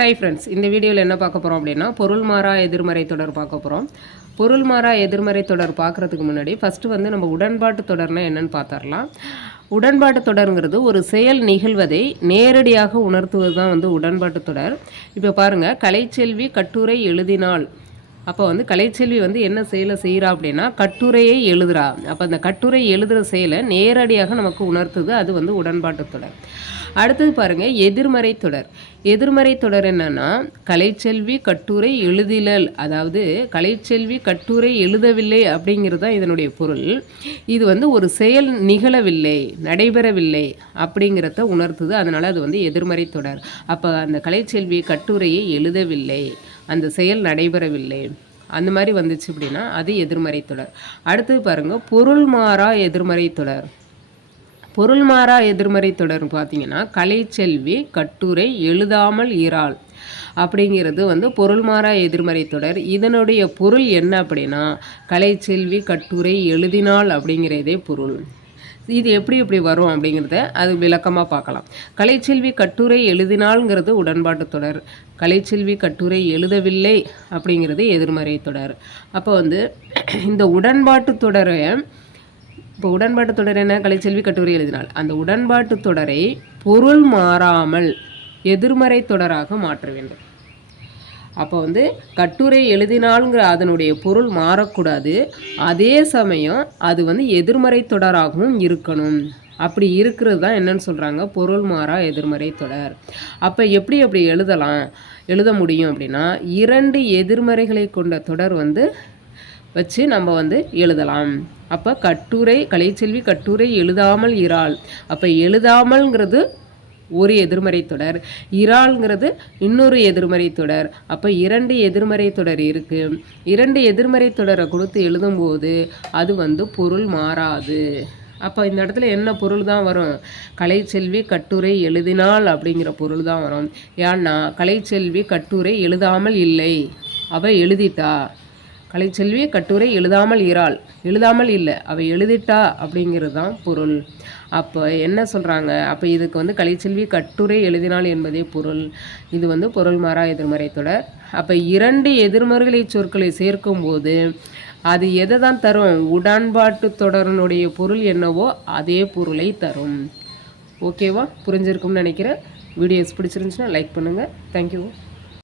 Hi friends, இந்த வீடியோவில் என்ன பார்க்க போகிறோம் அப்படின்னா பொருள் மாறா எதிர்மறை தொடர் பார்க்க போகிறோம். பொருள் மாறா எதிர்மறை தொடர் பார்க்குறதுக்கு முன்னாடி ஃபஸ்ட்டு வந்து நம்ம உடன்பாட்டு தொடர்னா என்னென்னு பார்த்துடலாம். உடன்பாட்டு தொடருங்கிறது ஒரு செயல் நிகழ்வதை நேரடியாக உணர்த்துவது தான் வந்து உடன்பாட்டு தொடர். இப்போ பாருங்கள், கலைச்செல்வி கட்டுரை எழுதினாள். அப்போ வந்து கலைச்செல்வி வந்து என்ன செயலை செய்கிறா அப்படின்னா கட்டுரையை எழுதுகிறா. அப்போ அந்த கட்டுரை எழுதுகிற செயலை நேரடியாக நமக்கு உணர்த்துது, அது வந்து உடன்பாட்டு தொடர். அடுத்தது பாருங்கள், எதிர்மறை தொடர். எதிர்மறை தொடர் என்னன்னா கலைச்செல்வி கட்டுரை எழுதிலல், அதாவது கலைச்செல்வி கட்டுரை எழுதவில்லை அப்படிங்கிறது தான் இதனுடைய பொருள். இது வந்து ஒரு செயல் நிகழவில்லை, நடைபெறவில்லை அப்படிங்கிறத உணர்த்துது, அதனால் அது வந்து எதிர்மறை தொடர். அப்போ அந்த கலைச்செல்வி கட்டுரையை எழுதவில்லை, அந்த செயல் நடைபெறவில்லை, அந்த மாதிரி வந்துச்சு அப்படின்னா அது எதிர்மறை தொடர். அடுத்தது பாருங்கள், பொருள் மாறா எதிர்மறை தொடர். பொருள் மாறா எதிர்மறை தொடர் பார்த்தீங்கன்னா கலைச்செல்வி கட்டுரை எழுதாமல் இராள் அப்படிங்கிறது வந்து பொருள் மாறா எதிர்மறை தொடர். இதனுடைய பொருள் என்ன அப்படின்னா கலைச்செல்வி கட்டுரை எழுதினாள் அப்படிங்கிறதே பொருள். இது எப்படி வரும் அப்படிங்கிறத அது விளக்கமாக பார்க்கலாம். கலைச்செல்வி கட்டுரை எழுதினாள்ங்கிறது உடன்பாட்டு தொடர், கலைச்செல்வி கட்டுரை எழுதவில்லை அப்படிங்கிறது எதிர்மறை தொடர். அப்போ வந்து இந்த உடன்பாட்டு தொடரை, இப்போ உடன்பாட்டு தொடர் என்ன, கலைச்செல்வி கட்டுரை எழுதினாள், அந்த உடன்பாட்டு தொடரை பொருள் மாறாமல் எதிர்மறை தொடராக மாற்ற வேண்டும். அப்போ வந்து கட்டுரை எழுதினாள்ங்கிற அதனுடைய பொருள் மாறக்கூடாது, அதே சமயம் அது வந்து எதிர்மறை தொடராகவும் இருக்கணும். அப்படி இருக்கிறது தான் என்னன்னு சொல்கிறாங்க பொருள் மாறா எதிர்மறை தொடர். அப்போ அப்படி எழுத முடியும் அப்படின்னா இரண்டு எதிர்மறைகளை கொண்ட தொடர் வந்து வச்சு நம்ம வந்து எழுதலாம். அப்போ கலைச்செல்வி கட்டுரை எழுதாமல் இராள், அப்போ எழுதாமல்ங்கிறது ஒரு எதிர்மறை தொடர், இராள்ங்கிறது இன்னொரு எதிர்மறை தொடர். அப்போ இரண்டு எதிர்மறை தொடர் இருக்குது. இரண்டு எதிர்மறை தொடரை கொடுத்து எழுதும்போது அது வந்து பொருள் மாறாது. அப்போ இந்த இடத்துல என்ன பொருள் தான் வரும், கலைச்செல்வி கட்டுரை எழுதினாள் அப்படிங்கிற பொருள் தான் வரும். ஏன்னா கலைச்செல்வி கட்டுரை எழுதாமல் இல்லை, அவள் எழுதிட்டா. கலைச்செல்வி கட்டுரை எழுதாமல் இல்லை, அவள் எழுதிட்டா அப்படிங்கிறது தான் பொருள். அப்போ என்ன சொல்கிறாங்க, அப்போ இதுக்கு வந்து கலைச்செல்வி கட்டுரை எழுதினாள் என்பதே பொருள். இது வந்து பொருள் மாறா எதிர்மறை தொடர். அப்போ இரண்டு எதிர்மறை சொற்களை சேர்க்கும்போது அது எதை தான் தரும், உடன்பாட்டு தொடரினுடைய பொருள் என்னவோ அதே பொருளை தரும். ஓகேவா, புரிஞ்சிருக்கும்னு நினைக்கிறேன். வீடியோஸ் பிடிச்சிருந்துச்சுன்னா லைக் பண்ணுங்கள். தேங்க்யூ.